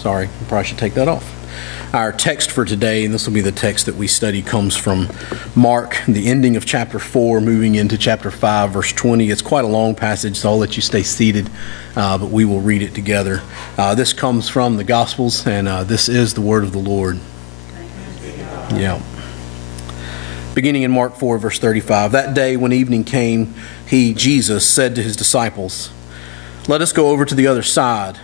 Sorry, I probably should take that off. Our text for today, and this will be the text that we study, comes from Mark, the ending of chapter 4, moving into chapter 5, verse 20. It's quite a long passage, so I'll let you stay seated, but we will read it together. This comes from the Gospels, and this is the word of the Lord. Yeah. Beginning in Mark 4, verse 35. That day when evening came, he, Jesus, said to his disciples, "Let us go over to the other side."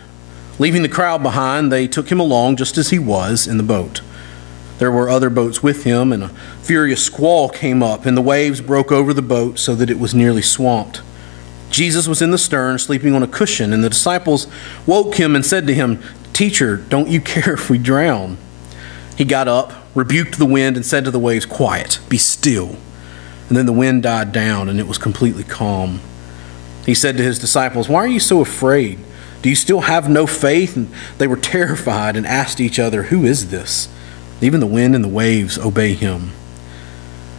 Leaving the crowd behind, they took him along just as he was in the boat. There were other boats with him, and a furious squall came up, and the waves broke over the boat so that it was nearly swamped. Jesus was in the stern, sleeping on a cushion, and the disciples woke him and said to him, "Teacher, don't you care if we drown?" He got up, rebuked the wind, and said to the waves, "Quiet, be still." And then the wind died down, and it was completely calm. He said to his disciples, "Why are you so afraid? Do you still have no faith?" And they were terrified and asked each other, "Who is this? Even the wind and the waves obey him."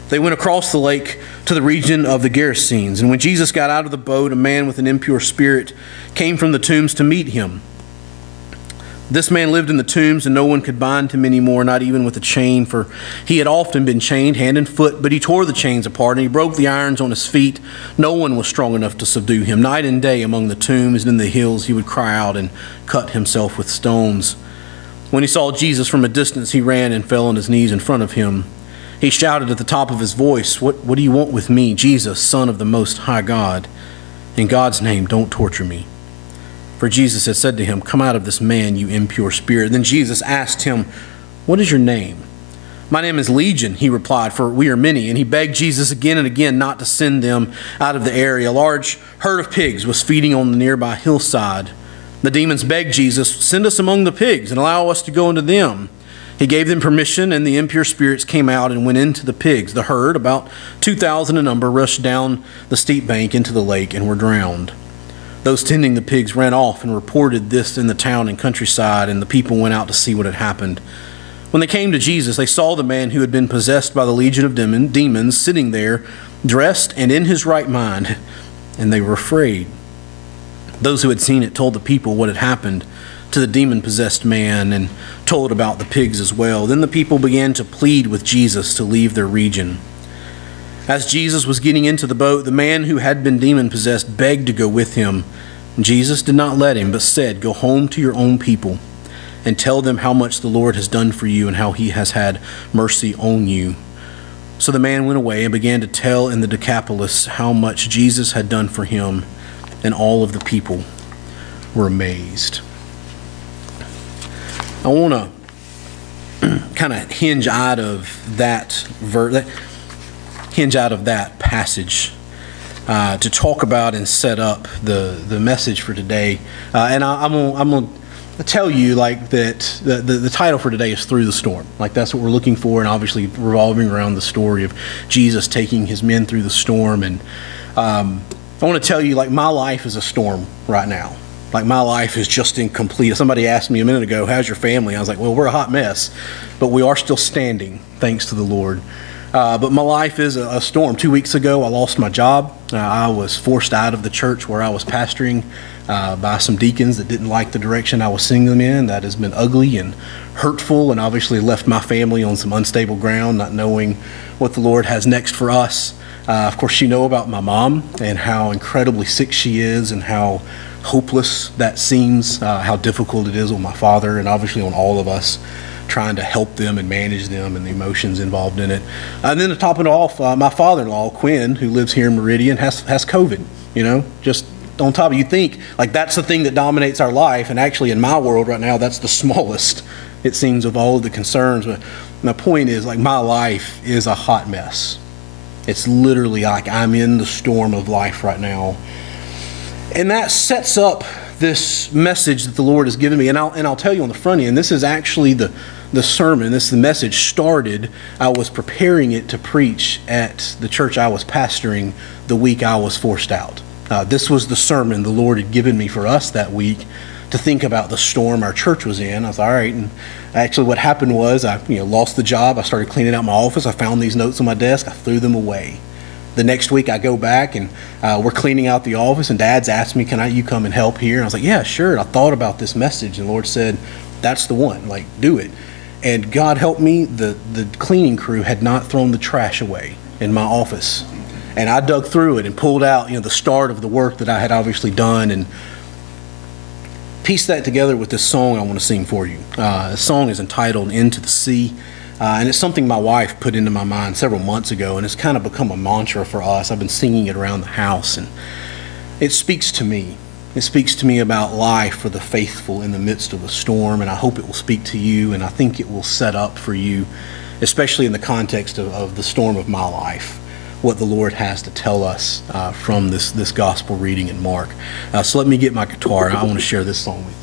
They went across the lake to the region of the Gerasenes. And when Jesus got out of the boat, a man with an impure spirit came from the tombs to meet him. This man lived in the tombs, and no one could bind him anymore, not even with a chain, for he had often been chained hand and foot. But he tore the chains apart, and he broke the irons on his feet. No one was strong enough to subdue him. Night and day among the tombs and in the hills he would cry out and cut himself with stones. When he saw Jesus from a distance, he ran and fell on his knees in front of him. He shouted at the top of his voice, What do you want with me, Jesus, Son of the Most High God? In God's name, don't torture me." For Jesus had said to him, "Come out of this man, you impure spirit." Then Jesus asked him, "What is your name?" "My name is Legion," he replied, "for we are many." And he begged Jesus again and again not to send them out of the area. A large herd of pigs was feeding on the nearby hillside. The demons begged Jesus, "Send us among the pigs and allow us to go into them." He gave them permission, and the impure spirits came out and went into the pigs. The herd, about 2,000 in number, rushed down the steep bank into the lake and were drowned. Those tending the pigs ran off and reported this in the town and countryside, and the people went out to see what had happened. When they came to Jesus, they saw the man who had been possessed by the legion of demons sitting there, dressed and in his right mind, and they were afraid. Those who had seen it told the people what had happened to the demon-possessed man and told about the pigs as well. Then the people began to plead with Jesus to leave their region. As Jesus was getting into the boat, the man who had been demon-possessed begged to go with him. Jesus did not let him, but said, "Go home to your own people and tell them how much the Lord has done for you and how he has had mercy on you." So the man went away and began to tell in the Decapolis how much Jesus had done for him, and all of the people were amazed. I want to kind of hinge out of that passage to talk about and set up the message for today. And I'm going to tell you like that the title for today is Through the Storm. Like that's what we're looking for, and obviously revolving around the story of Jesus taking his men through the storm. And I want to tell you, like, my life is a storm right now. Like, my life is just incomplete. Somebody asked me a minute ago, "How's your family?" I was like, well, we're a hot mess, but we are still standing, thanks to the Lord. But my life is a storm. 2 weeks ago, I lost my job. I was forced out of the church where I was pastoring by some deacons that didn't like the direction I was seeing them in. That has been ugly and hurtful, and obviously left my family on some unstable ground, not knowing what the Lord has next for us. Of course, you know about my mom and how incredibly sick she is and how hopeless that seems, how difficult it is on my father and obviously on all of us, trying to help them and manage them and the emotions involved in it. And then to top it off, my father-in-law, Quinn, who lives here in Meridian, has COVID, you know, just on top of, you think, like, that's the thing that dominates our life, and actually in my world right now, that's the smallest, it seems, of all of the concerns. But my point is, like, my life is a hot mess. It's literally like I'm in the storm of life right now. And that sets up this message that the Lord has given me. And I'll tell you on the front end, this is actually the sermon, the message started. I was preparing it to preach at the church I was pastoring the week I was forced out. This was the sermon the Lord had given me for us that week to think about the storm our church was in. I was all right. And actually what happened was I lost the job. I started cleaning out my office. I found these notes on my desk. I threw them away. The next week I go back and we're cleaning out the office, and Dad's asked me, can you come and help here? And I was like, yeah, sure. And I thought about this message, and the Lord said, that's the one, like, do it. And God helped me, the cleaning crew had not thrown the trash away in my office. And I dug through it and pulled out, the start of the work that I had obviously done, and pieced that together with this song I want to sing for you. The song is entitled Into the Sea. And it's something my wife put into my mind several months ago, and it's kind of become a mantra for us. I've been singing it around the house, and it speaks to me. It speaks to me about life for the faithful in the midst of a storm, and I hope it will speak to you, and I think it will set up for you, especially in the context of the storm of my life, what the Lord has to tell us from this gospel reading in Mark. So let me get my guitar. I want to share this song with you.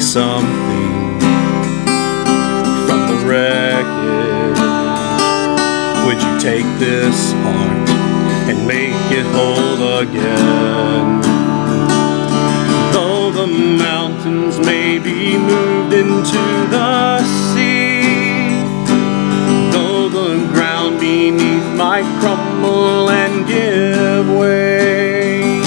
Something from the wreckage. Would you take this heart and make it whole again? Though the mountains may be moved into the sea, though the ground beneath might crumble and give way,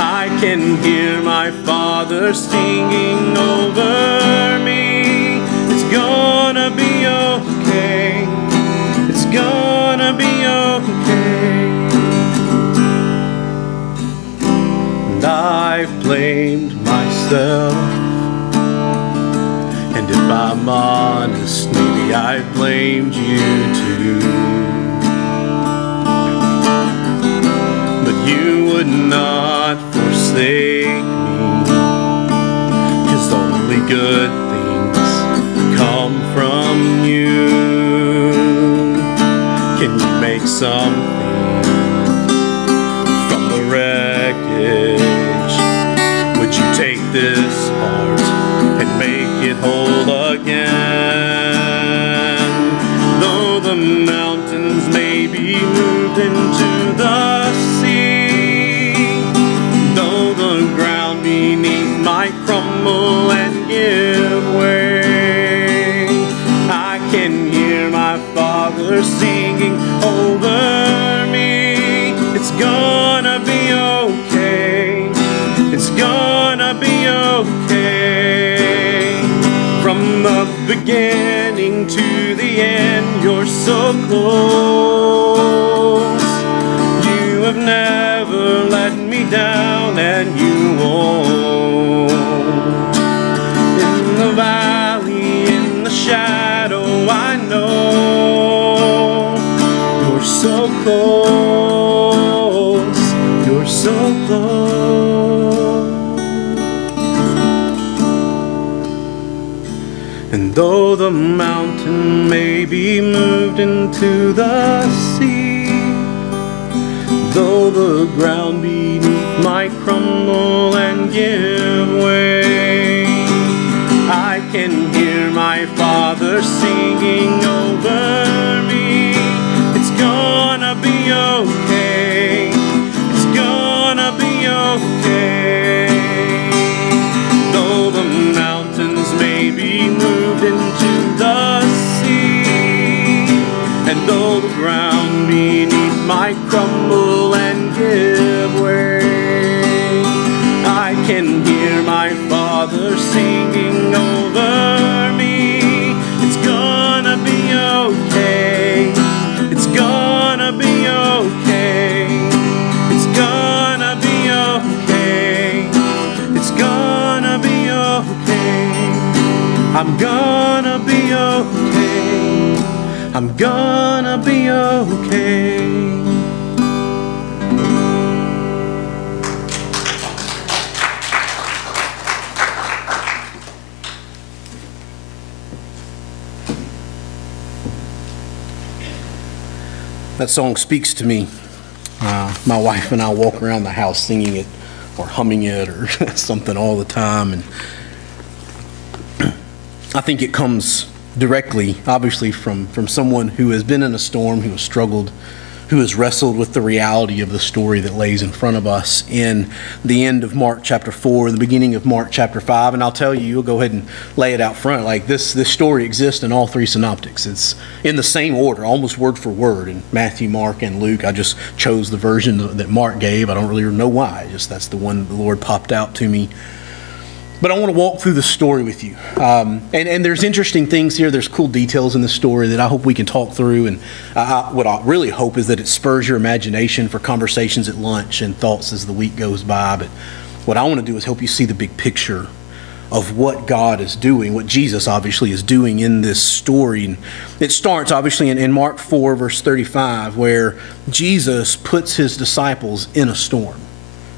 I can hear my Father singing over me. It's gonna be okay. It's gonna be okay. And I've blamed myself, and if I'm honest, maybe I've blamed you too. But you would not forsake me. Only good things come from you. Can you make something from the wreckage? Would you take this heart and make it whole again? Though the mountains may be moved into the sea, though the ground beneath might crumble and give way, I can hear my Father singing over me. It's gonna be okay. It's gonna be okay. From the beginning to the end, you're so close. You have never let me down, and you won't. In the valley, in the shadow, I know you're so close. You're so close. And though the mountain may be moved into the sea, though the ground beneath might crumble and give way, I can hear my Father singing over me. It's gonna be okay. It's gonna be okay. Though the mountains may be moved into the sea, and though the ground beneath might crumble and give way, I can hear my Father singing over me. It's gonna be okay. It's gonna be okay. It's gonna be okay. It's gonna be okay. I'm gonna I'm gonna be okay. That song speaks to me. My wife and I walk around the house singing it or humming it or something all the time. And I think it comes directly, obviously, from someone who has been in a storm, who has struggled, who has wrestled with the reality of the story that lays in front of us in the end of Mark chapter 4, the beginning of Mark chapter 5. And I'll tell you, you'll go ahead and lay it out front. Like this story exists in all three synoptics. It's in the same order, almost word for word, in Matthew, Mark, and Luke. I just chose the version that Mark gave. I don't really know why. Just that's the one the Lord popped out to me. But I want to walk through the story with you. And there's interesting things here. There's cool details in the story that I hope we can talk through. And what I really hope is that it spurs your imagination for conversations at lunch and thoughts as the week goes by. But what I want to do is help you see the big picture of what God is doing, what Jesus obviously is doing in this story. And it starts obviously in Mark 4, verse 35, where Jesus puts his disciples in a storm.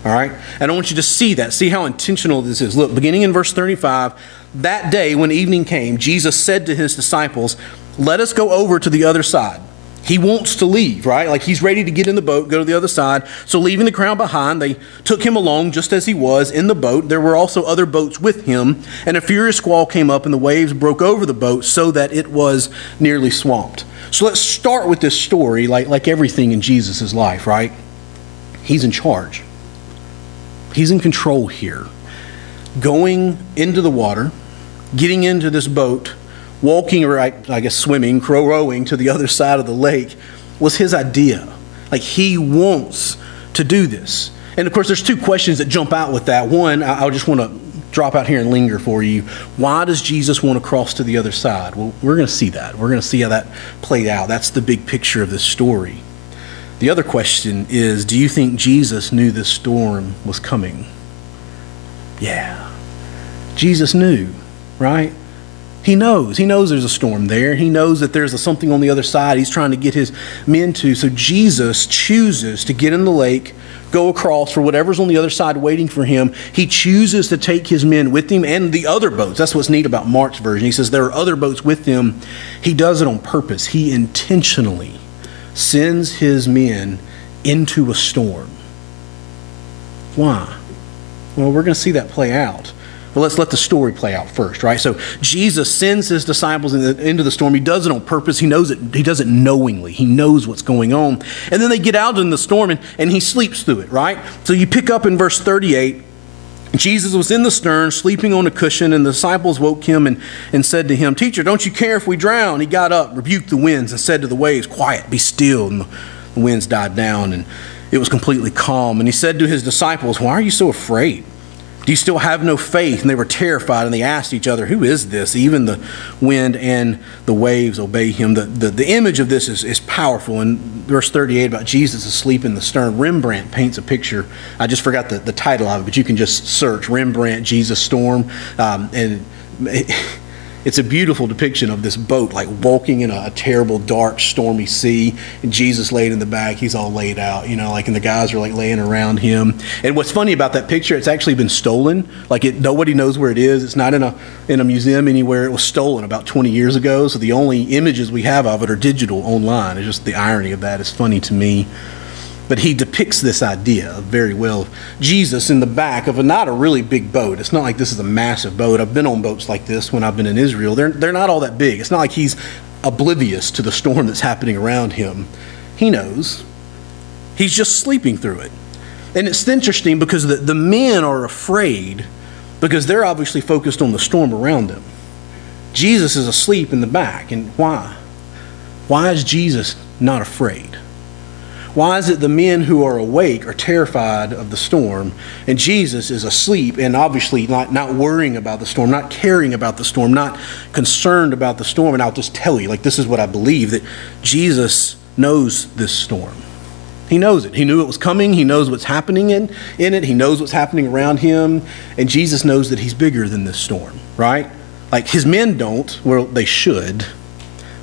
All right? And I want you to see that. See how intentional this is. Look, beginning in verse 35, that day when evening came, Jesus said to his disciples, "Let us go over to the other side." He wants to leave, right? Like he's ready to get in the boat, go to the other side. So leaving the crowd behind, they took him along just as he was in the boat. There were also other boats with him, and a furious squall came up, and the waves broke over the boat so that it was nearly swamped. So let's start with this story, like everything in Jesus' life, right? He's in charge. He's in control here. Going into the water, getting into this boat, walking, or I guess swimming, rowing to the other side of the lake was his idea. Like he wants to do this. And of course, there's two questions that jump out with that. One, I just want to drop out here and linger for you. Why does Jesus want to cross to the other side? Well, we're going to see that. We're going to see how that played out. That's the big picture of this story. The other question is, do you think Jesus knew this storm was coming? Yeah. Jesus knew, right? He knows. He knows there's a storm there. He knows that there's something on the other side he's trying to get his men to. So Jesus chooses to get in the lake, go across for whatever's on the other side waiting for him. He chooses to take his men with him and the other boats. That's what's neat about Mark's version. He says there are other boats with him. He does it on purpose. He intentionally sends his men into a storm. Why? Well, we're going to see that play out. But let's let the story play out first, right? So Jesus sends his disciples into the storm. He does it on purpose. He knows it. He does it knowingly. He knows what's going on. And then they get out in the storm and he sleeps through it, right? So you pick up in verse 38. Jesus was in the stern, sleeping on a cushion, and the disciples woke him and said to him, "Teacher, don't you care if we drown?" He got up, rebuked the winds, and said to the waves, "Quiet, be still." And the winds died down, and it was completely calm. And he said to his disciples, "Why are you so afraid? Do you still have no faith?" And they were terrified, and they asked each other, "Who is this? Even the wind and the waves obey him." The image of this is powerful. In verse 38 about Jesus asleep in the stern, Rembrandt paints a picture. I just forgot the title of it, but you can just search Rembrandt Jesus Storm. It's a beautiful depiction of this boat, like walking in a terrible, dark, stormy sea. And Jesus laid in the back. He's all laid out, and the guys are like laying around him. And what's funny about that picture, it's actually been stolen. Nobody knows where it is. It's not in a museum anywhere. It was stolen about 20 years ago. So the only images we have of it are digital online. It's just the irony of that is funny to me. But he depicts this idea very well. Jesus in the back of not a really big boat. It's not like this is a massive boat. I've been on boats like this when I've been in Israel. They're not all that big. It's not like he's oblivious to the storm that's happening around him. He knows. He's just sleeping through it. And it's interesting because the men are afraid because they're obviously focused on the storm around them. Jesus is asleep in the back. And why? Why is Jesus not afraid? Why is it the men who are awake are terrified of the storm, and Jesus is asleep and obviously not worrying about the storm, not caring about the storm, not concerned about the storm? And I'll just tell you, this is what I believe, that Jesus knows this storm. He knows it. He knew it was coming. He knows what's happening in it. He knows what's happening around him. And Jesus knows that he's bigger than this storm, right? His men don't, well, they should.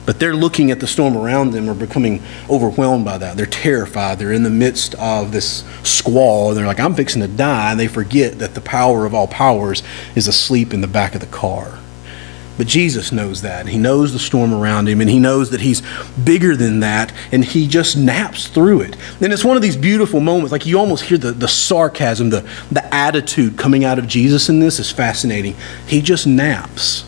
But they're looking at the storm around them, are becoming overwhelmed by that. They're terrified. They're in the midst of this squall. And they're like, I'm fixing to die. And they forget that the power of all powers is asleep in the back of the car. But Jesus knows that. He knows the storm around him, and he knows that he's bigger than that, and he just naps through it. And it's one of these beautiful moments, like you almost hear the sarcasm, the attitude coming out of Jesus in this is fascinating. He just naps.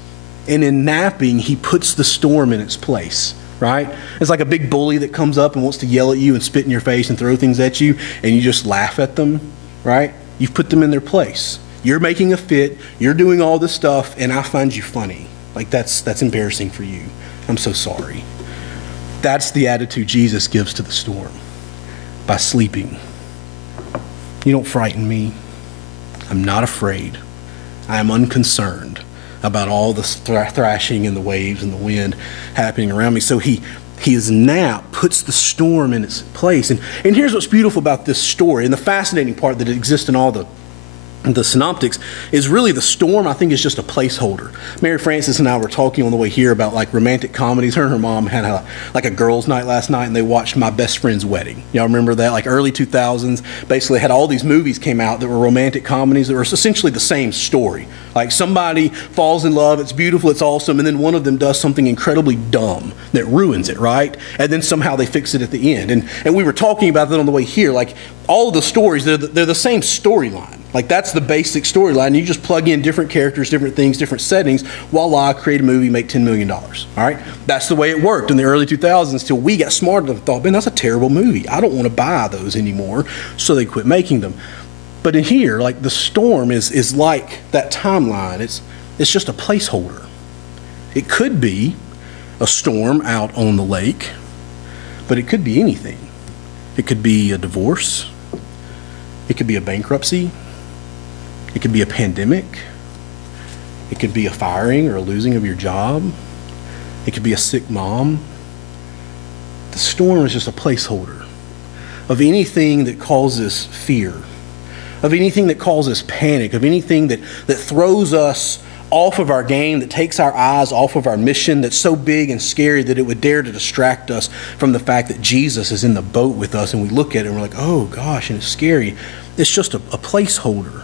And in napping, he puts the storm in its place, right? It's like a big bully that comes up and wants to yell at you and spit in your face and throw things at you, and you just laugh at them, right? You've put them in their place. You're making a fit. You're doing all this stuff, and I find you funny. Like, that's embarrassing for you. I'm so sorry. That's the attitude Jesus gives to the storm by sleeping. You don't frighten me. I'm not afraid. I am unconcerned about all the thrashing and the waves and the wind happening around me. So his nap puts the storm in its place. And here's what's beautiful about this story, and the fascinating part that exists in all the synoptics is really the storm, I think, is just a placeholder. Mary Frances and I were talking on the way here about like romantic comedies. Her and her mom had a girls' night last night, and they watched My Best Friend's Wedding. Y'all remember that? Like early 2000s, basically had all these movies came out that were romantic comedies that were essentially the same story. Like somebody falls in love, it's beautiful, it's awesome, and then one of them does something incredibly dumb that ruins it, right? And then somehow they fix it at the end. And we were talking about that on the way here. Like all of the stories, they're the same storyline. Like that's the basic storyline. You just plug in different characters, different things, different settings. Voila, create a movie, make $10 million. All right? That's the way it worked in the early 2000s till we got smart enough and thought, man, that's a terrible movie. I don't want to buy those anymore. So they quit making them. But in here, like the storm is like that timeline. It's just a placeholder. It could be a storm out on the lake, but it could be anything. It could be a divorce. It could be a bankruptcy. It could be a pandemic. It could be a firing or a losing of your job. It could be a sick mom. The storm is just a placeholder of anything that causes fear, of anything that causes panic, of anything that throws us off of our game, that takes our eyes off of our mission, that's so big and scary that it would dare to distract us from the fact that Jesus is in the boat with us, and we look at it and we're like, oh gosh, and it's scary. It's just a placeholder.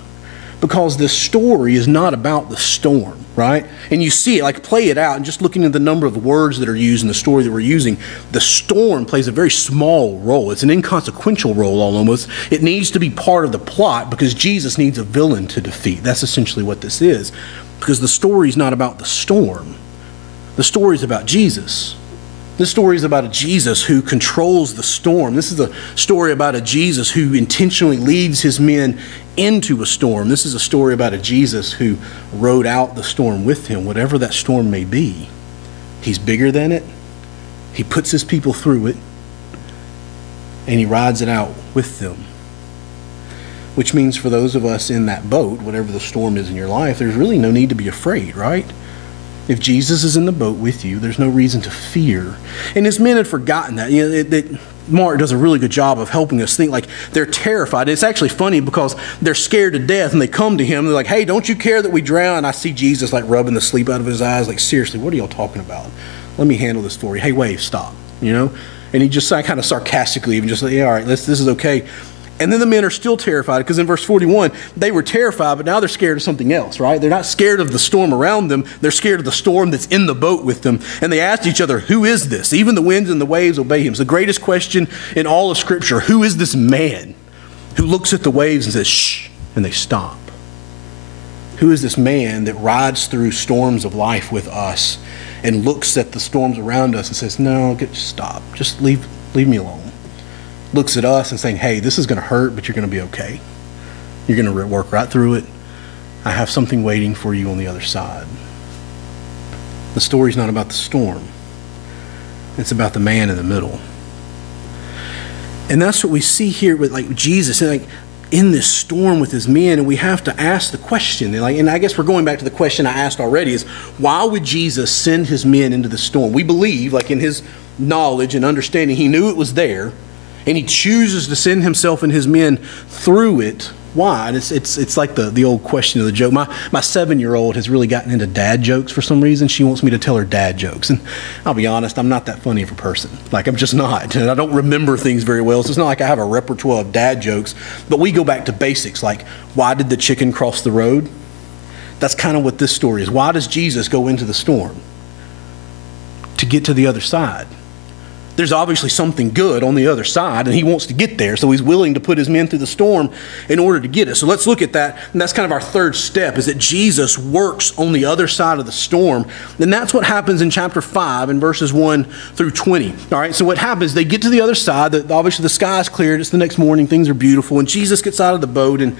Because this story is not about the storm, right? And you see it, like play it out, and just looking at the number of words that are used in the story that we're using, the storm plays a very small role. It's an inconsequential role almost. It needs to be part of the plot because Jesus needs a villain to defeat. That's essentially what this is. Because the story is not about the storm. The story is about Jesus. This story is about a Jesus who controls the storm. This is a story about a Jesus who intentionally leads his men into a storm. This is a story about a Jesus who rode out the storm with him, whatever that storm may be. He's bigger than it. He puts his people through it, and he rides it out with them. Which means for those of us in that boat, whatever the storm is in your life, there's really no need to be afraid, right? If Jesus is in the boat with you, there's no reason to fear. And his men had forgotten that. You know, Mark does a really good job of helping us think like they're terrified. And it's actually funny because they're scared to death and they come to him. And they're like, hey, don't you care that we drown? And I see Jesus like rubbing the sleep out of his eyes. Like, seriously, what are y'all talking about? Let me handle this for you. Hey, wave, stop. You know? And he just kind of sarcastically even just like, yeah, all right, this is okay. And then the men are still terrified because in verse 41, they were terrified, but now they're scared of something else, right? They're not scared of the storm around them. They're scared of the storm that's in the boat with them. And they asked each other, who is this? Even the winds and the waves obey him. It's the greatest question in all of Scripture. Who is this man who looks at the waves and says, shh, and they stop? Who is this man that rides through storms of life with us and looks at the storms around us and says, no, stop. Just leave me alone. Looks at us and saying, hey, this is going to hurt, but you're going to be okay. You're going to work right through it. I have something waiting for you on the other side. The story's not about the storm. It's about the man in the middle. And that's what we see here with like Jesus and like in this storm with his men, and we have to ask the question. And I guess we're going back to the question I asked already is, why would Jesus send his men into the storm? We believe, like in his knowledge and understanding, he knew it was there. And he chooses to send himself and his men through it why? And it's like the old question of the joke. My 7-year-old has really gotten into dad jokes for some reason. She wants me to tell her dad jokes. And I'll be honest, I'm not that funny of a person. Like, I'm just not. And I don't remember things very well. So it's not like I have a repertoire of dad jokes. But we go back to basics, like, why did the chicken cross the road? That's kind of what this story is. Why does Jesus go into the storm? To get to the other side. There's obviously something good on the other side, and he wants to get there, so he's willing to put his men through the storm in order to get it. So let's look at that, and that's kind of our third step, is that Jesus works on the other side of the storm. And that's what happens in chapter 5 in verses 1 through 20. All right, so what happens, they get to the other side, obviously the sky is cleared, it's the next morning, things are beautiful, and Jesus gets out of the boat, and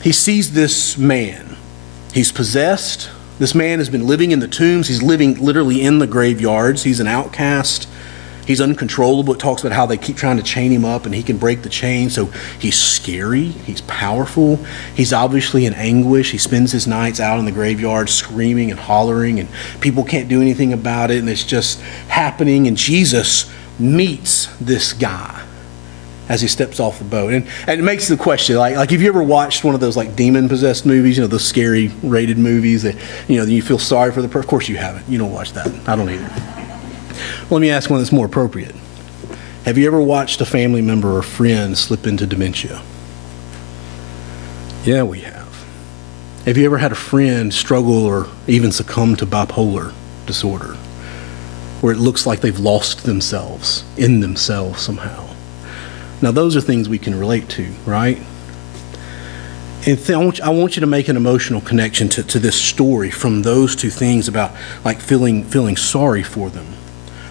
he sees this man. He's possessed. This man has been living in the tombs. He's living literally in the graveyards. He's an outcast. He's uncontrollable. It talks about how they keep trying to chain him up and he can break the chain. So he's scary. He's powerful. He's obviously in anguish. He spends his nights out in the graveyard screaming and hollering, and people can't do anything about it, and it's just happening. And Jesus meets this guy as he steps off the boat. And it makes the question, like have you ever watched one of those like demon-possessed movies, those scary rated movies that, you feel sorry for the person? Of course you haven't. You don't watch that. I don't either. Let me ask one that's more appropriate. Have you ever watched a family member or friend slip into dementia? Yeah, we have. Have you ever had a friend struggle or even succumb to bipolar disorder, where it looks like they've lost themselves in themselves somehow? Now, those are things we can relate to, right? And I want you to make an emotional connection to this story from those two things about like feeling sorry for them,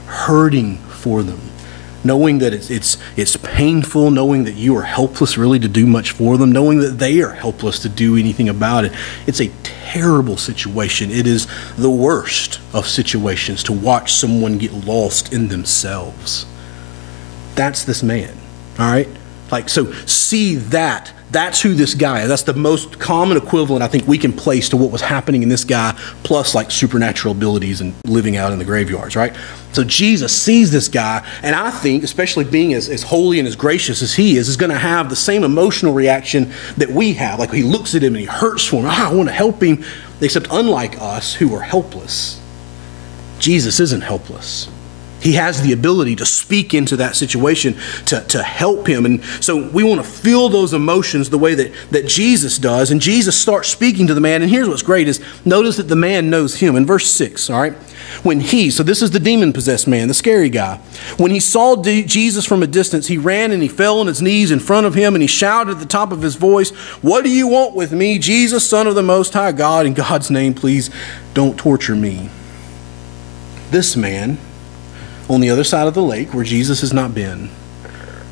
hurting for them, knowing that it's painful, knowing that you are helpless really to do much for them, knowing that they are helpless to do anything about it. It's a terrible situation. It is the worst of situations to watch someone get lost in themselves. That's this man, all right? Like, so see that. That's who this guy is. That's the most common equivalent I think we can place to what was happening in this guy, plus like supernatural abilities and living out in the graveyards, right? So Jesus sees this guy, and I think, especially being as holy and as gracious as he is going to have the same emotional reaction that we have. Like, he looks at him and he hurts for him. I want to help him. Except unlike us who are helpless, Jesus isn't helpless. He has the ability to speak into that situation to help him. And so we want to feel those emotions the way that Jesus does. And Jesus starts speaking to the man. And here's what's great is, notice that the man knows him. In verse 6, all right? So this is the demon-possessed man, the scary guy. When he saw Jesus from a distance, he ran and he fell on his knees in front of him, and he shouted at the top of his voice, "What do you want with me, Jesus, Son of the Most High God? In God's name, please don't torture me." This man, on the other side of the lake, where Jesus has not been,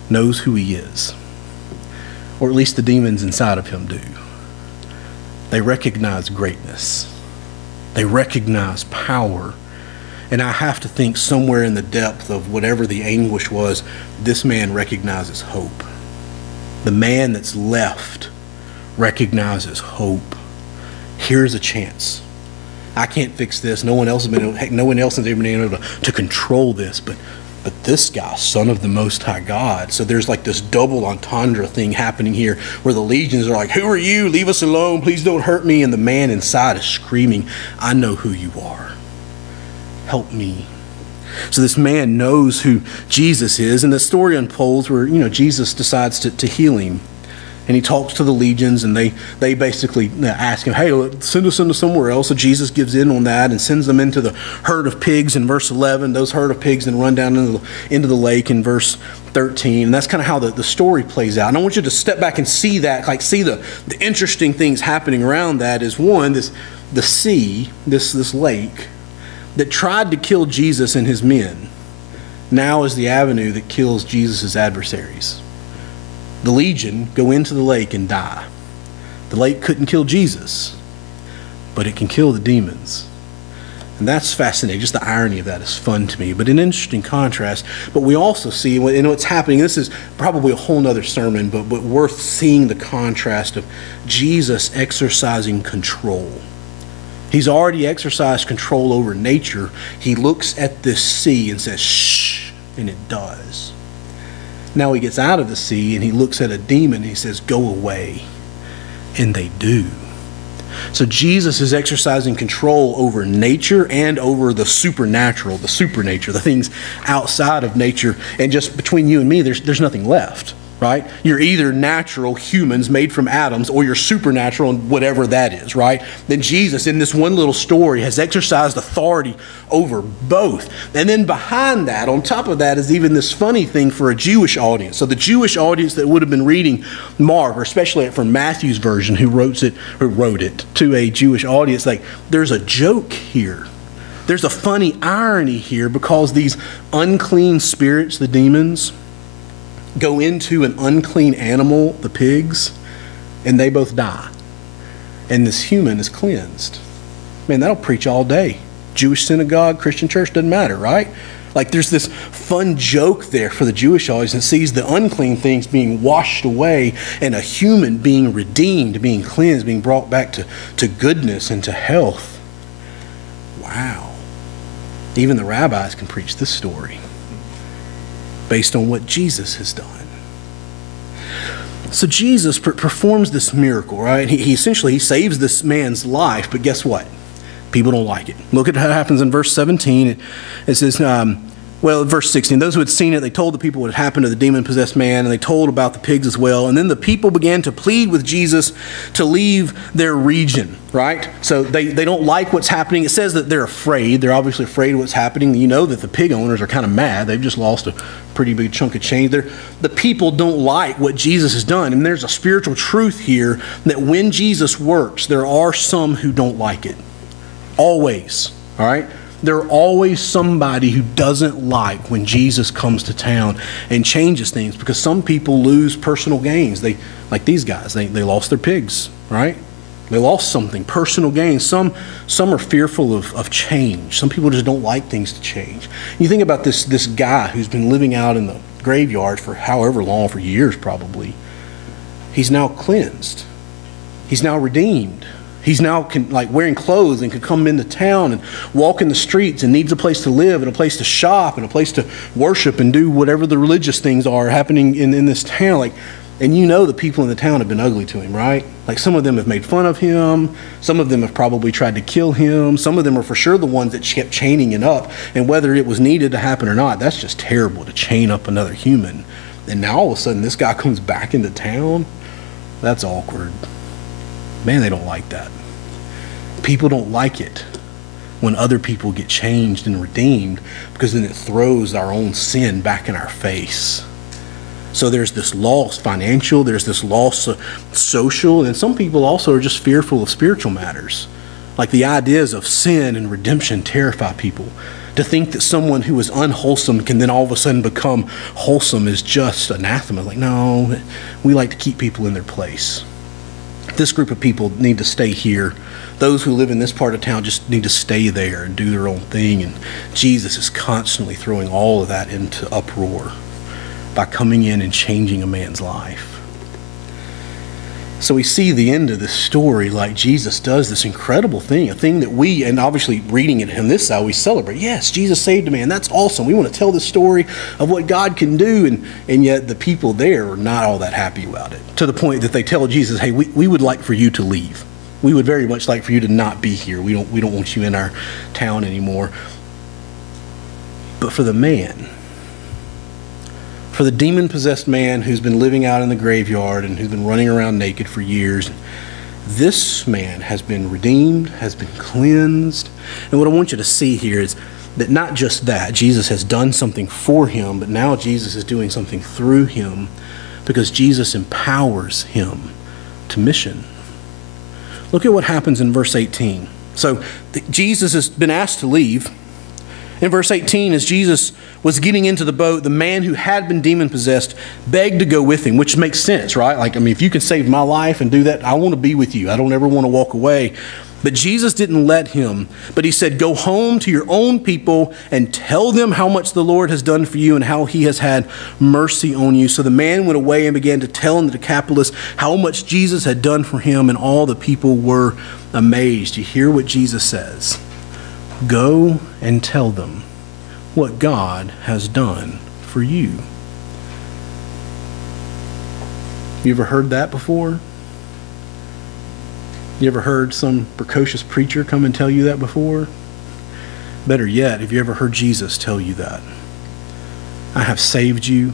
knows who he is. Or at least the demons inside of him do. They recognize greatness. They recognize power. And I have to think somewhere in the depth of whatever the anguish was, this man recognizes hope. The man that's left recognizes hope. Here's a chance. I can't fix this. No one else has been able to control this, but this guy, Son of the Most High God. So there's like this double entendre thing happening here, where the legions are like, "Who are you? Leave us alone. Please don't hurt me." And the man inside is screaming, "I know who you are. Help me." So this man knows who Jesus is, and the story unfolds where, Jesus decides to heal him. And he talks to the legions, and they basically ask him, "Hey, send us into somewhere else." So Jesus gives in on that and sends them into the herd of pigs in verse 11. Those herd of pigs then run down into the lake in verse 13. And that's kind of how the story plays out. And I want you to step back and see that, like see the interesting things happening around that is, one, the sea, this lake that tried to kill Jesus and his men, now is the avenue that kills Jesus' adversaries. The legion go into the lake and die. The lake couldn't kill Jesus, but it can kill the demons. And that's fascinating. Just the irony of that is fun to me, but an interesting contrast. But we also see what's happening. This is probably a whole nother sermon, but worth seeing the contrast of Jesus exercising control. He's already exercised control over nature. He looks at this sea and says, "Shh," and it does. Now he gets out of the sea and he looks at a demon and he says, "Go away." And they do. So Jesus is exercising control over nature and over the supernatural, the supernature, the things outside of nature. And just between you and me, there's nothing left, right? You're either natural humans made from atoms, or you're supernatural, and whatever that is, right? Then Jesus, in this one little story, has exercised authority over both. And then behind that, on top of that, is even this funny thing for a Jewish audience. So the Jewish audience that would have been reading Mark, or especially from Matthew's version, who wrote it to a Jewish audience, like, there's a joke here. There's a funny irony here, because these unclean spirits, the demons, go into an unclean animal, the pigs, and they both die. And this human is cleansed. Man, that'll preach all day. Jewish synagogue, Christian church, doesn't matter, right? Like, there's this fun joke there for the Jewish audience that sees the unclean things being washed away and a human being redeemed, being cleansed, being brought back to goodness and to health. Wow. Even the rabbis can preach this story based on what Jesus has done. So Jesus performs this miracle, right? He essentially saves this man's life, but guess what? People don't like it. Look at what happens in verse 17. It says, verse 16, those who had seen it, they told the people what had happened to the demon-possessed man, and they told about the pigs as well. And then the people began to plead with Jesus to leave their region, right? So they don't like what's happening. It says that they're afraid. They're obviously afraid of what's happening. You know that the pig owners are kind of mad. They've just lost a pretty big chunk of change. The people don't like what Jesus has done. And there's a spiritual truth here that when Jesus works, there are some who don't like it. Always, all right? There's always somebody who doesn't like when Jesus comes to town and changes things, because some people lose personal gains. They, like these guys, they lost their pigs, right? They lost something, personal gain. Some are fearful of change. Some people just don't like things to change. You think about this guy who's been living out in the graveyard for however long, for years probably. He's now cleansed. He's now redeemed. He's now wearing clothes and can come into town and walk in the streets, and needs a place to live and a place to shop and a place to worship and do whatever the religious things are happening in this town. And you know the people in the town have been ugly to him, right? Like, some of them have made fun of him. Some of them have probably tried to kill him. Some of them are for sure the ones that kept chaining him up. And whether it was needed to happen or not, that's just terrible, to chain up another human. And now all of a sudden this guy comes back into town. That's awkward. Man, they don't like that. People don't like it when other people get changed and redeemed, because then it throws our own sin back in our face. So there's this loss financial, there's this loss social, and some people also are just fearful of spiritual matters. Like, the ideas of sin and redemption terrify people. To think that someone who is unwholesome can then all of a sudden become wholesome is just anathema. Like, no, we like to keep people in their place. This group of people need to stay here. Those who live in this part of town just need to stay there and do their own thing. And Jesus is constantly throwing all of that into uproar by coming in and changing a man's life. So we see the end of this story, like Jesus does this incredible thing, a thing that we, and obviously reading it on this side, we celebrate. Yes, Jesus saved a man. That's awesome. We want to tell the story of what God can do. And yet the people there are not all that happy about it, to the point that they tell Jesus, hey, we would like for you to leave. We would very much like for you to not be here. We don't want you in our town anymore. But for the man, for the demon-possessed man who's been living out in the graveyard and who's been running around naked for years, this man has been redeemed, has been cleansed. And what I want you to see here is that not just that, Jesus has done something for him, but now Jesus is doing something through him, because Jesus empowers him to mission. Look at what happens in verse 18. So Jesus has been asked to leave. In verse 18, as Jesus was getting into the boat, the man who had been demon-possessed begged to go with him, which makes sense, right? Like, I mean, if you can save my life and do that, I want to be with you. I don't ever want to walk away. But Jesus didn't let him, but he said, go home to your own people and tell them how much the Lord has done for you and how he has had mercy on you. So the man went away and began to tell in the Decapolis how much Jesus had done for him, and all the people were amazed. You hear what Jesus says. Go and tell them what God has done for you. You ever heard that before? You ever heard some precocious preacher come and tell you that before? Better yet, have you ever heard Jesus tell you that? I have saved you.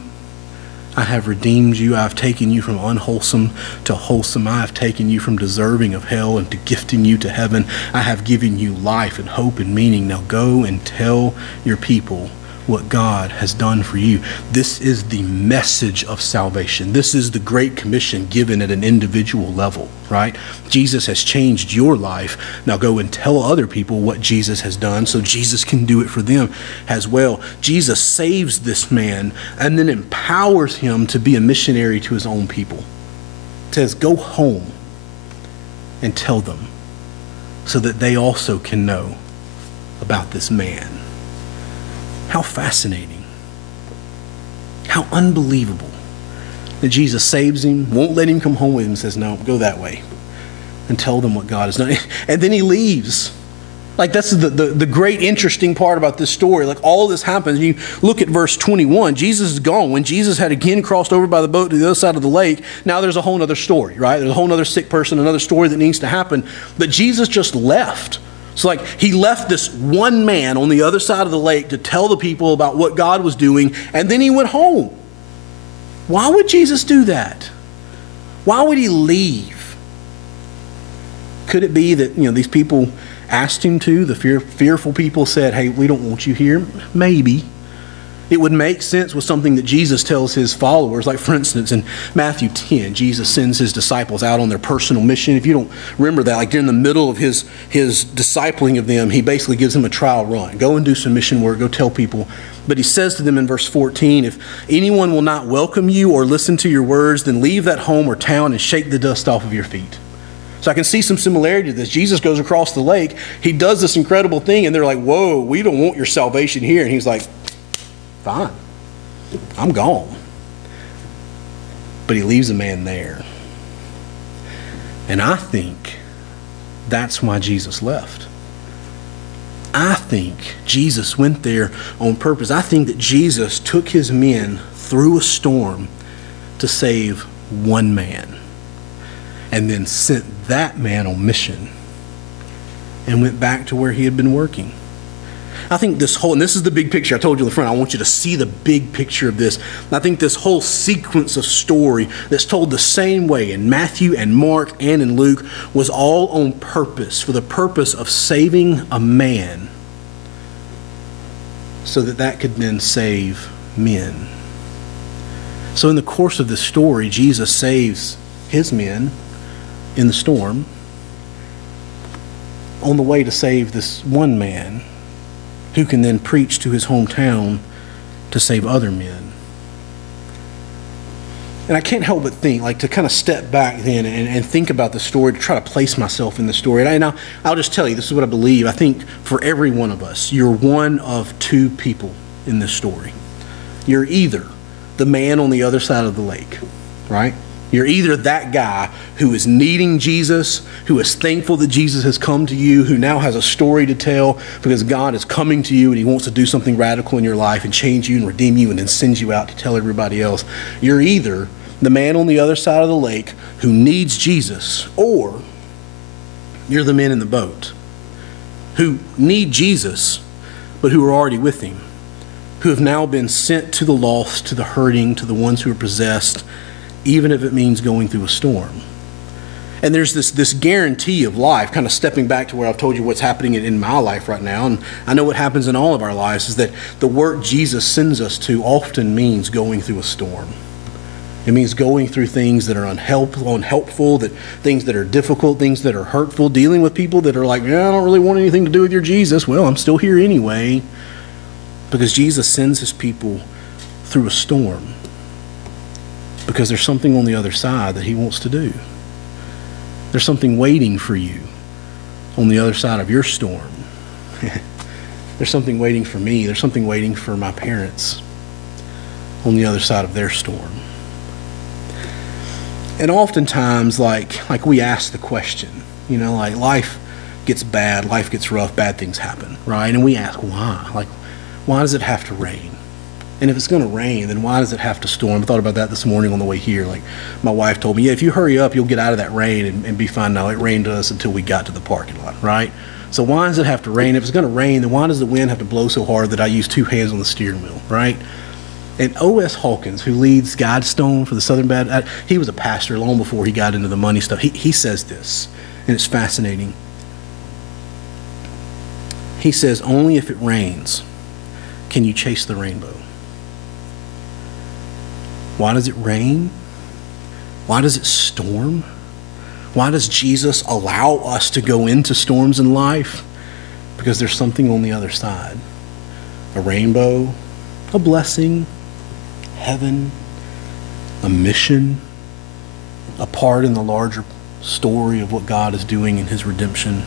I have redeemed you. I have taken you from unwholesome to wholesome. I have taken you from deserving of hell and to gifting you to heaven. I have given you life and hope and meaning. Now go and tell your people what God has done for you. This is the message of salvation. This is the Great Commission given at an individual level, right? Jesus has changed your life. Now go and tell other people what Jesus has done so Jesus can do it for them as well. Jesus saves this man and then empowers him to be a missionary to his own people. It says, go home and tell them so that they also can know about this man. How fascinating. How unbelievable that Jesus saves him, won't let him come home with him, says, no, go that way and tell them what God has done. And then he leaves. Like, that's the great interesting part about this story. Like, all this happens. You look at verse 21. Jesus is gone. When Jesus had again crossed over by the boat to the other side of the lake, now there's a whole other story, right? There's a whole other sick person, another story that needs to happen. But Jesus just left. So like he left this one man on the other side of the lake to tell the people about what God was doing, and then he went home. Why would Jesus do that? Why would he leave? Could it be that, these people asked him to? The fearful people said, hey, we don't want you here. Maybe. It would make sense with something that Jesus tells his followers. Like, for instance, in Matthew 10, Jesus sends his disciples out on their personal mission. If you don't remember that, like during the middle of his discipling of them, he basically gives them a trial run. Go and do some mission work. Go tell people. But he says to them in verse 14, if anyone will not welcome you or listen to your words, then leave that home or town and shake the dust off of your feet. So I can see some similarity to this. Jesus goes across the lake. He does this incredible thing, and they're like, whoa, we don't want your salvation here. And he's like, fine, I'm gone. But he leaves a man there. And I think that's why Jesus left. I think Jesus went there on purpose. I think that Jesus took his men through a storm to save one man, and then sent that man on mission and went back to where he had been working. I think this whole, and this is the big picture I told you in the front, I want you to see the big picture of this. I think this whole sequence of story that's told the same way in Matthew and Mark and in Luke was all on purpose, for the purpose of saving a man so that that could then save men. So in the course of this story, Jesus saves his men in the storm on the way to save this one man who can then preach to his hometown to save other men. And I can't help but think, like, to kind of step back then and think about the story, to try to place myself in the story. And I'll just tell you, this is what I believe. I think for every one of us, you're one of two people in this story. You're either the man on the other side of the lake, right? You're either that guy who is needing Jesus, who is thankful that Jesus has come to you, who now has a story to tell because God is coming to you and he wants to do something radical in your life and change you and redeem you and then sends you out to tell everybody else. You're either the man on the other side of the lake who needs Jesus, or you're the men in the boat who need Jesus but who are already with him, who have now been sent to the lost, to the hurting, to the ones who are possessed, even if it means going through a storm. And there's this guarantee of life, kind of stepping back to where I've told you what's happening in my life right now, and I know what happens in all of our lives, is that the work Jesus sends us to often means going through a storm. It means going through things that are unhelpful, things that are difficult, things that are hurtful, dealing with people that are like, yeah, I don't really want anything to do with your Jesus. Well, I'm still here anyway, because Jesus sends his people through a storm. Because there's something on the other side that he wants to do. There's something waiting for you on the other side of your storm. There's something waiting for me. There's something waiting for my parents on the other side of their storm. And oftentimes, like we ask the question, like life gets bad, life gets rough, bad things happen, right? And we ask why? Like, why does it have to rain? And if it's going to rain, then why does it have to storm? I thought about that this morning on the way here. Like, my wife told me, yeah, if you hurry up, you'll get out of that rain and be fine. No, it rained to us until we got to the parking lot, right? So why does it have to rain? If it's going to rain, then why does the wind have to blow so hard that I use 2 hands on the steering wheel, right? And O.S. Hawkins, who leads Guidestone for the Southern Baptist, he was a pastor long before he got into the money stuff. He says this, and it's fascinating. He says, only if it rains can you chase the rainbow. Why does it rain? Why does it storm? Why does Jesus allow us to go into storms in life? Because there's something on the other side. A rainbow, a blessing, heaven, a mission, a part in the larger story of what God is doing in his redemption.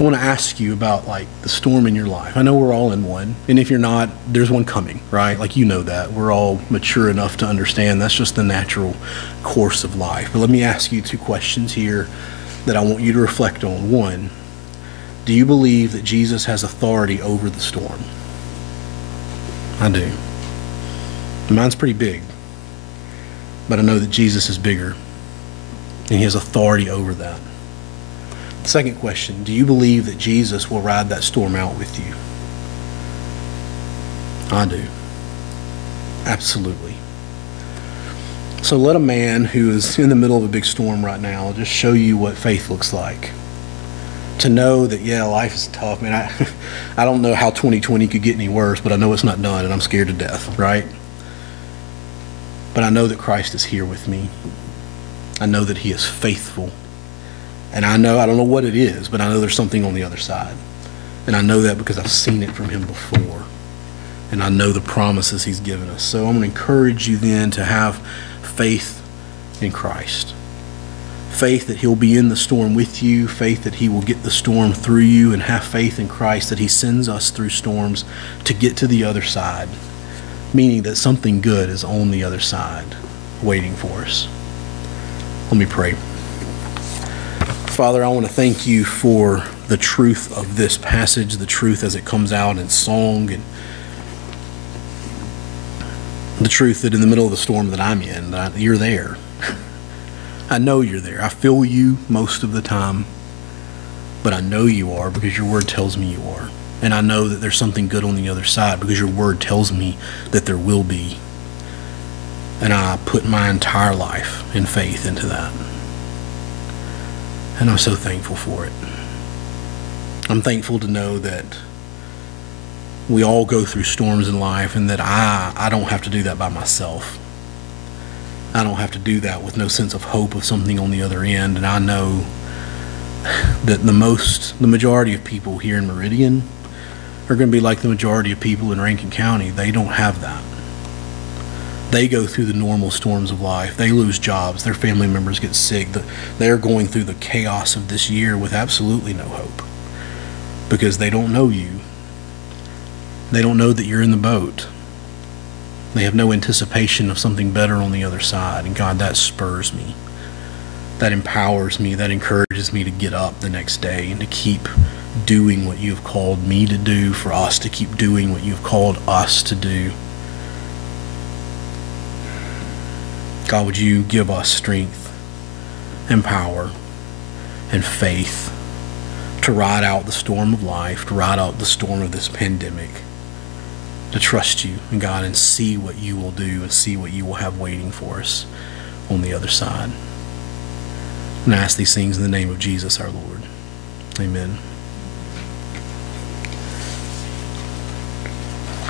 I want to ask you about like the storm in your life. I know we're all in one, and if you're not, there's one coming, right? Like, you know that. We're all mature enough to understand that's just the natural course of life. But let me ask you 2 questions here that I want you to reflect on. One, do you believe that Jesus has authority over the storm? I do. Mine's pretty big, but I know that Jesus is bigger, and he has authority over that. Second question, do you believe that Jesus will ride that storm out with you? I do. Absolutely. So let a man who is in the middle of a big storm right now just show you what faith looks like. To know that, yeah, life is tough. Man, I don't know how 2020 could get any worse, but I know it's not done, and I'm scared to death, right? But I know that Christ is here with me. I know that he is faithful. And I don't know what it is, but I know there's something on the other side. And I know that because I've seen it from him before. And I know the promises he's given us. So I'm going to encourage you then to have faith in Christ. Faith that he'll be in the storm with you. Faith that he will get the storm through you. And have faith in Christ that he sends us through storms to get to the other side. Meaning that something good is on the other side waiting for us. Let me pray. Father, I want to thank you for the truth of this passage, the truth as it comes out in song, and the truth that in the middle of the storm that I'm in, that you're there. I know you're there. I feel you most of the time, but I know you are because your word tells me you are. And I know that there's something good on the other side because your word tells me that there will be. And I put my entire life in faith into that. And I'm so thankful for it. I'm thankful to know that we all go through storms in life and that I don't have to do that by myself. I don't have to do that with no sense of hope of something on the other end. And I know that the majority of people here in Meridian are going to be like the majority of people in Rankin County. They don't have that. They go through the normal storms of life. They lose jobs. Their family members get sick. They're going through the chaos of this year with absolutely no hope because they don't know you. They don't know that you're in the boat. They have no anticipation of something better on the other side. And God, that spurs me. That empowers me. That encourages me to get up the next day and to keep doing what you have called me to do, for us to keep doing what you've called us to do. God, would you give us strength and power and faith to ride out the storm of life, to ride out the storm of this pandemic, to trust you, and God, and see what you will do and see what you will have waiting for us on the other side. And I ask these things in the name of Jesus our Lord. Amen.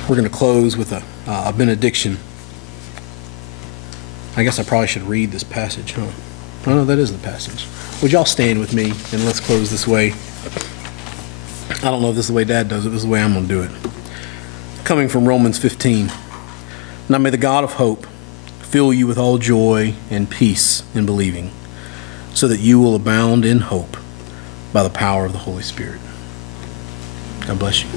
We're going to close with a benediction. I guess I probably should read this passage, huh? Oh, no, that is the passage. Would y'all stand with me and let's close this way? I don't know if this is the way Dad does it. This is the way I'm going to do it. Coming from Romans 15. Now may the God of hope fill you with all joy and peace in believing, so that you will abound in hope by the power of the Holy Spirit. God bless you.